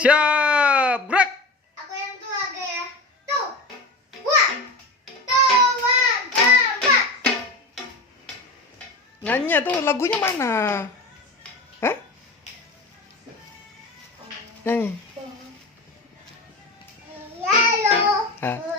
Siap, gerak. Aku yang tua gaya. Tuh. Wah. Tua gama. Nyanyi tuh lagunya mana? Hah? Nyanyi. Lalu. Ah.